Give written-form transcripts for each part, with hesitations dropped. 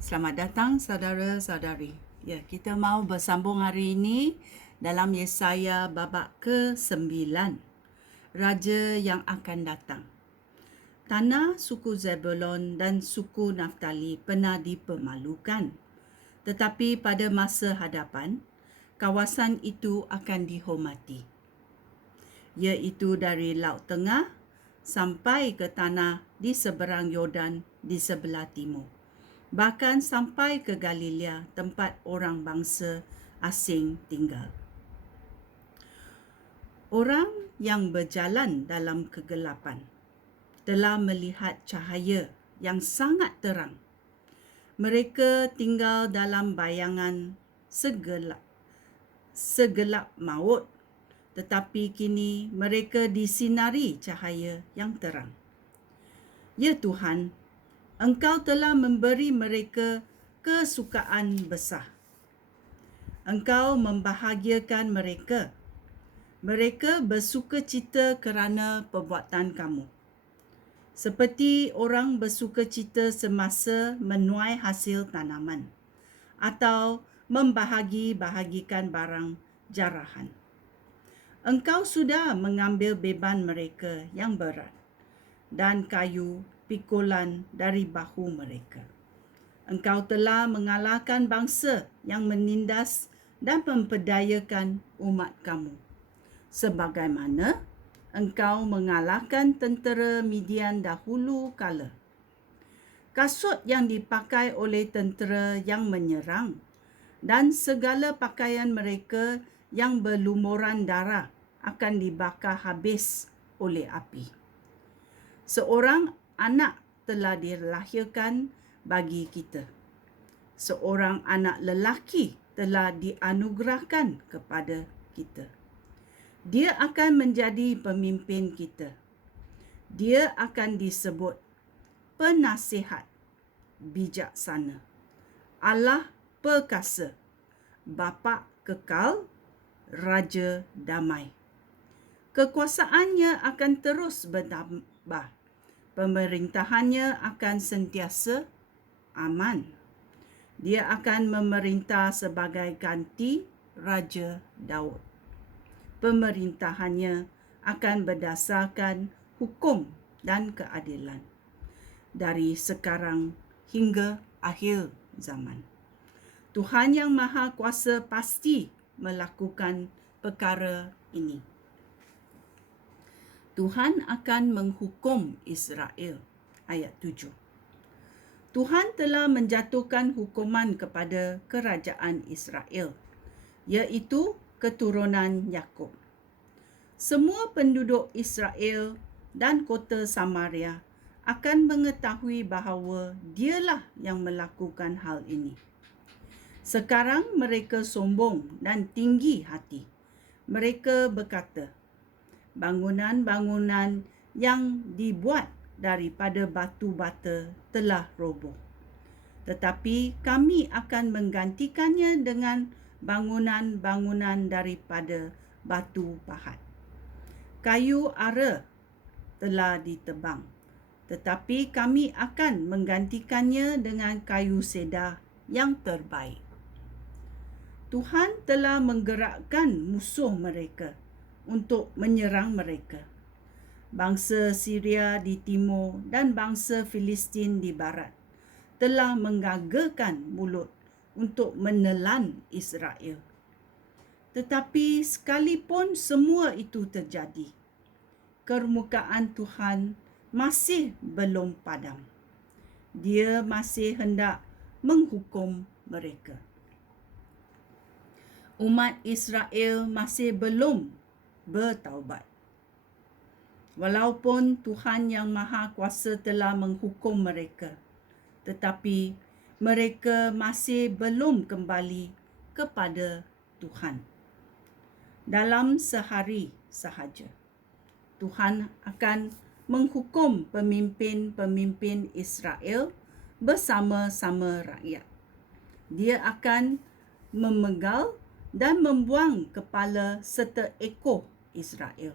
Selamat datang saudara-saudari. Ya, kita mau bersambung hari ini dalam Yesaya babak ke-9. Raja yang akan datang. Tanah suku Zebulon dan suku Naftali pernah dipermalukan. Tetapi pada masa hadapan, kawasan itu akan dihormati. Iaitu dari Laut Tengah sampai ke tanah di seberang Yordan di sebelah timur. Bahkan sampai ke Galilea, tempat orang bangsa asing tinggal. Orang yang berjalan dalam kegelapan telah melihat cahaya yang sangat terang. Mereka tinggal dalam bayangan segelap maut, tetapi kini mereka disinari cahaya yang terang. Ya Tuhan, Engkau telah memberi mereka kesukaan besar. Engkau membahagiakan mereka. Mereka bersukacita kerana perbuatan kamu. Seperti orang bersukacita semasa menuai hasil tanaman atau membahagi-bahagikan barang jarahan. Engkau sudah mengambil beban mereka yang berat dan kayu pikulan dari bahu mereka. Engkau telah mengalahkan bangsa yang menindas dan memperdayakan umat kamu. Sebagaimana engkau mengalahkan tentera Midian dahulu kala. Kasut yang dipakai oleh tentera yang menyerang dan segala pakaian mereka yang berlumuran darah akan dibakar habis oleh api. Seorang anak telah dilahirkan bagi kita. Seorang anak lelaki telah dianugerahkan kepada kita. Dia akan menjadi pemimpin kita. Dia akan disebut penasihat bijaksana, Allah perkasa, Bapa kekal, Raja damai. Kekuasaannya akan terus bertambah. Pemerintahannya akan sentiasa aman. Dia akan memerintah sebagai ganti Raja Daud. Pemerintahannya akan berdasarkan hukum dan keadilan dari sekarang hingga akhir zaman. Tuhan Yang Maha Kuasa pasti melakukan perkara ini. Tuhan akan menghukum Israel. Ayat 7. Tuhan telah menjatuhkan hukuman kepada kerajaan Israel, iaitu keturunan Yakub. Semua penduduk Israel dan kota Samaria akan mengetahui bahawa dialah yang melakukan hal ini. Sekarang mereka sombong dan tinggi hati. Mereka berkata, bangunan-bangunan yang dibuat daripada batu bata telah roboh. Tetapi kami akan menggantikannya dengan bangunan-bangunan daripada batu pahat. Kayu ara telah ditebang, tetapi kami akan menggantikannya dengan kayu sedar yang terbaik. Tuhan telah menggerakkan musuh mereka untuk menyerang mereka. Bangsa Syria di timur dan bangsa Filistin di barat telah menggagakan mulut untuk menelan Israel. Tetapi sekalipun semua itu terjadi, kemuliaan Tuhan masih belum padam. Dia masih hendak menghukum mereka. Umat Israel masih belum bertaubat. Walaupun Tuhan Yang Maha Kuasa telah menghukum mereka, tetapi mereka masih belum kembali kepada Tuhan. Dalam sehari sahaja, Tuhan akan menghukum pemimpin-pemimpin Israel bersama-sama rakyat. Dia akan memegal dan membuang kepala seekor Israel.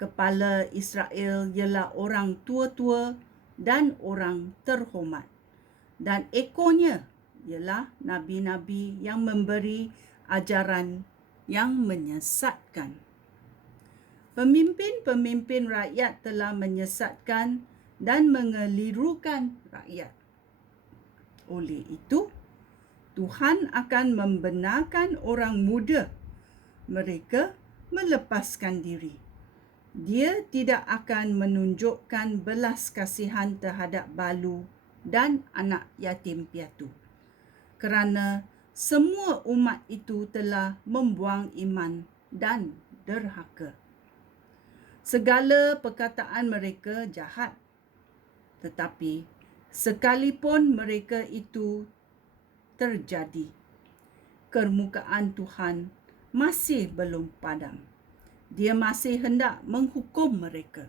Kepala Israel ialah orang tua-tua dan orang terhormat. dan ekornya ialah nabi-nabi yang memberi ajaran yang menyesatkan. Pemimpin-pemimpin rakyat telah menyesatkan dan mengelirukan rakyat. Oleh itu, Tuhan akan membenarkan orang muda mereka melepaskan diri. Dia tidak akan menunjukkan belas kasihan terhadap balu dan anak yatim piatu, kerana semua umat itu telah membuang iman dan derhaka. Segala perkataan mereka jahat, tetapi sekalipun mereka itu terjadi, kemuliaan Tuhan masih belum padam. Dia masih hendak menghukum mereka.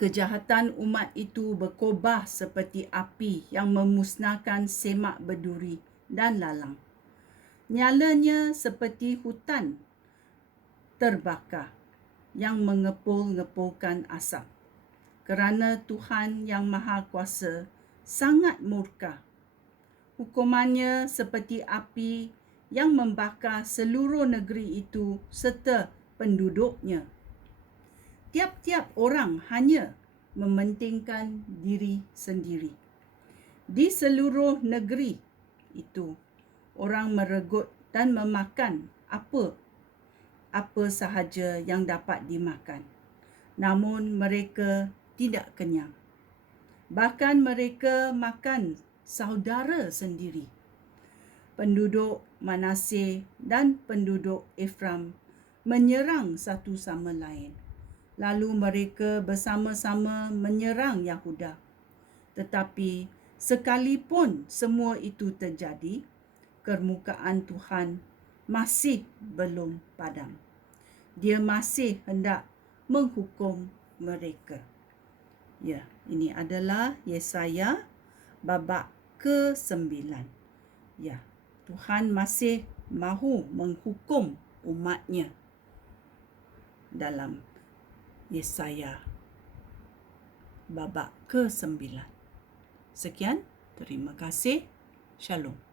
Kejahatan umat itu berkobar seperti api yang memusnahkan semak berduri dan lalang. Nyalanya seperti hutan terbakar yang mengepul-ngepulkan asap. Kerana Tuhan yang Maha Kuasa sangat murka. Hukumannya seperti api yang membakar seluruh negeri itu serta penduduknya. Tiap-tiap orang hanya mementingkan diri sendiri. Di seluruh negeri itu, orang meregut dan memakan apa sahaja yang dapat dimakan. Namun mereka tidak kenyang. Bahkan mereka makan saudara sendiri. Penduduk Manasye dan penduduk Efraim menyerang satu sama lain. Lalu mereka bersama-sama menyerang Yahuda. Tetapi sekalipun semua itu terjadi, kemuliaan Tuhan masih belum padam. Dia masih hendak menghukum mereka. Ya, ini adalah Yesaya babak ke-9. Ya, Tuhan masih mahu menghukum umatnya dalam Yesaya babak ke-9. Sekian, terima kasih. Shalom.